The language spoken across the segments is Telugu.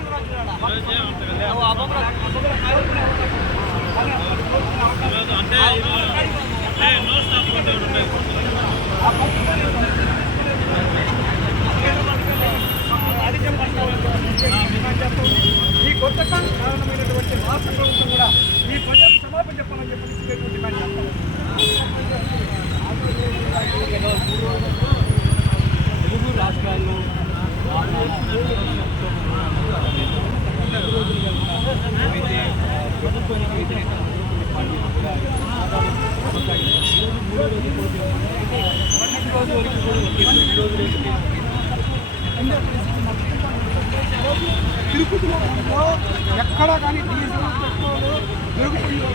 ఈ కొత్త కారణమైనటువంటి రాష్ట్ర ప్రభుత్వం కూడా ఈ ప్రజలకు క్షమాపణ చెప్పాలని చెప్పి డిమాండ్ చేస్తారు. తెలుగు రాష్ట్రాల్లో ప్రభుత్వానికి వ్యతిరేకంగా తిరుపతిలో ఎక్కడా కానీ డీజిల్ పెట్రోల్ దొరుకుతుంది. కానీ ఈరోజు తిరుపతిలో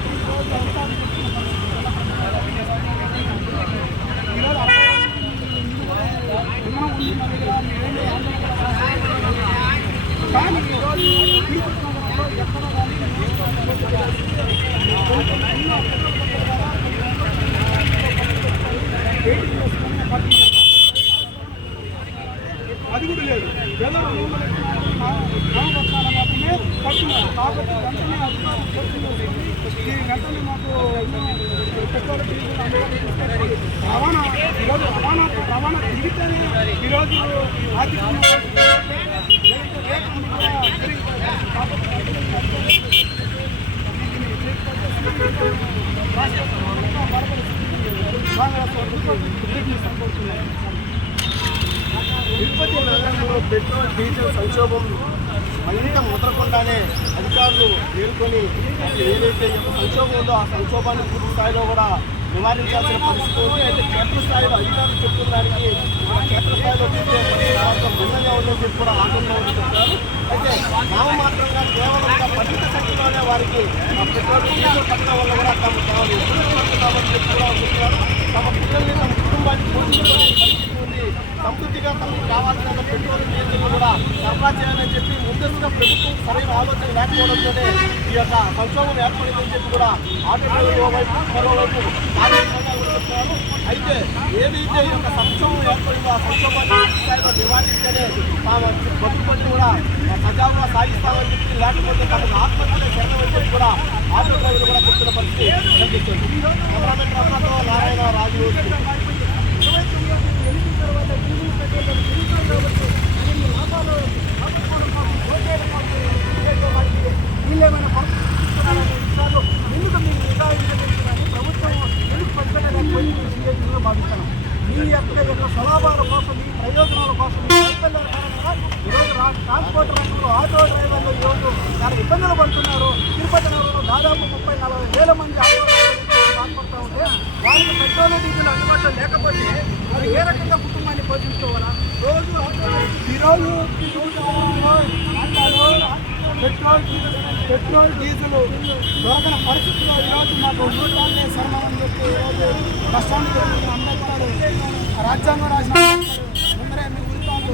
ఎక్కడా కానీ అది కూడా లేదు. ఏదో నవవర్షాలు మాత్రమే పడుతున్నారు. కాబట్టి వెంటనే ఈ వెంటనే మాకు పెట్రోల్ డీజిల్ రవాణా ఈరోజు రవాణా తిరిగితేనే ఈరోజు ఆర్థికంగా తిరుపతి నగరంలో పెట్రోల్ డీజిల్ సంక్షోభం మరింత ముదరకుండానే అధికారులు మేల్కొని ఏదైతే సంక్షోభం ఉందో ఆ సంక్షోభాన్ని పూర్తి స్థాయిలో కూడా నివారించాల్సిన పరిస్థితి ఉంది. అయితే క్షేత్రస్థాయిలో అధికారులు చెప్తున్న దానికి క్షేత్రస్థాయిలో చూసే భిన్నంగా ఉందని చెప్పి కూడా ఆందోళన చెప్తున్నారు. అయితే నామమాత్రంగా కేవలంగా పరిమిత సంఖ్యలోనే వారికి పెట్రోల్ డీజిల్ కట్టడం వల్ల కూడా తాము కాబట్టి చెప్పి కూడా చెప్తున్నారు. తమ పిల్లల్ని తమ కుటుంబాన్ని పోషించుకునే పరిస్థితి ఉంది. సమృద్ధిగా తమకు కావాల్సిన పెట్రోల్ డీజిల్ కూడా సరఫరా చేయాలని చెప్పి ముందస్తుగా ప్రభుత్వం సరైన ఆలోచన లేకపోవడంతోనే ఈ యొక్క సంక్షోభం ఏర్పడిందని చెప్పి కూడా ఆటో డ్రైవర్ల వైపు మరోవైపు చెప్తున్నారు. అయితే ఏదైతే ఈ యొక్క సంక్షోభం ఏర్పడిందో ఆ సంక్షోభాన్ని స్థాయిలో నివారిస్తేనే తాము బతుకుని కూడా సజావుగా సాగిస్తామని చెప్పి లేకపోతే తమకు ఆత్మహత్య చేయాలని చెప్పి కూడా ఆటో డ్రైవర్లు కూడా చెప్తున్న పరిస్థితి కనిపిస్తుంది. కెమెరామెన్ రమణతో నారాయణ రాజు. వీళ్ళేమైనా విషయాలు ఎందుకు మీరు నిర్ధారించలేదు కానీ ప్రభుత్వం ఎందుకు పరిస్థితులు భావిస్తాను. మీ యొక్క స్వలాభాల కోసం మీ ప్రయోజనాల కోసం ఈరోజు ట్రాన్స్పోర్ట్ రంగంలో ఆటో డ్రైవర్లు ఈరోజు చాలా ఇబ్బందులు పడుతున్నారు. తిరుపతి నగరంలో దాదాపు 30-40 వేల మంది ఆటో డ్రైవర్లు ట్రాన్స్పోర్ట్ ఉంటే వాళ్ళకి పెట్రోల్ డీజిల్ అందుబాటులో లేకపోతే మరి ఏ రకంగా కుటుంబాన్ని పోషించుకోవాలా? రోజు ఈరోజు పెట్రోల్ డీజిల్ దొరకని పరిస్థితుల్లో ఈరోజు మాకు ఊటాలనే శరణం అని చెప్పి ఈరోజు కష్టానికి అంబేద్కర్ రాజ్యాంగం రాసిన ముందరే మీ ఊరికాలు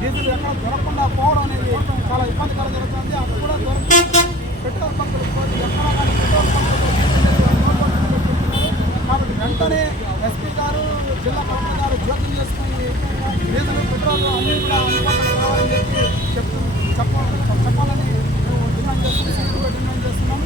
డీజిల్ ఎక్కడ దొరకకుండా పోవడం అనేది చాలా ఇబ్బందికరం జరుగుతుంది. అక్కడ కూడా దొరకదు. పెట్రోల్ బంకులు ఎక్కడ కానీ పెట్రోల్ బంకులు కాబట్టి వెంటనే ఎస్పీ గారు జిల్లా కలెక్టర్ గారు జోక్యం చేసుకుని డీజిల్ పెట్రోల్ అన్నీ కూడా అందుబాటులో కావాలని చెప్పి చెప్పాలని మేము డిమాండ్ చేస్తున్నాం. డిమాండ్ చేస్తున్నాము.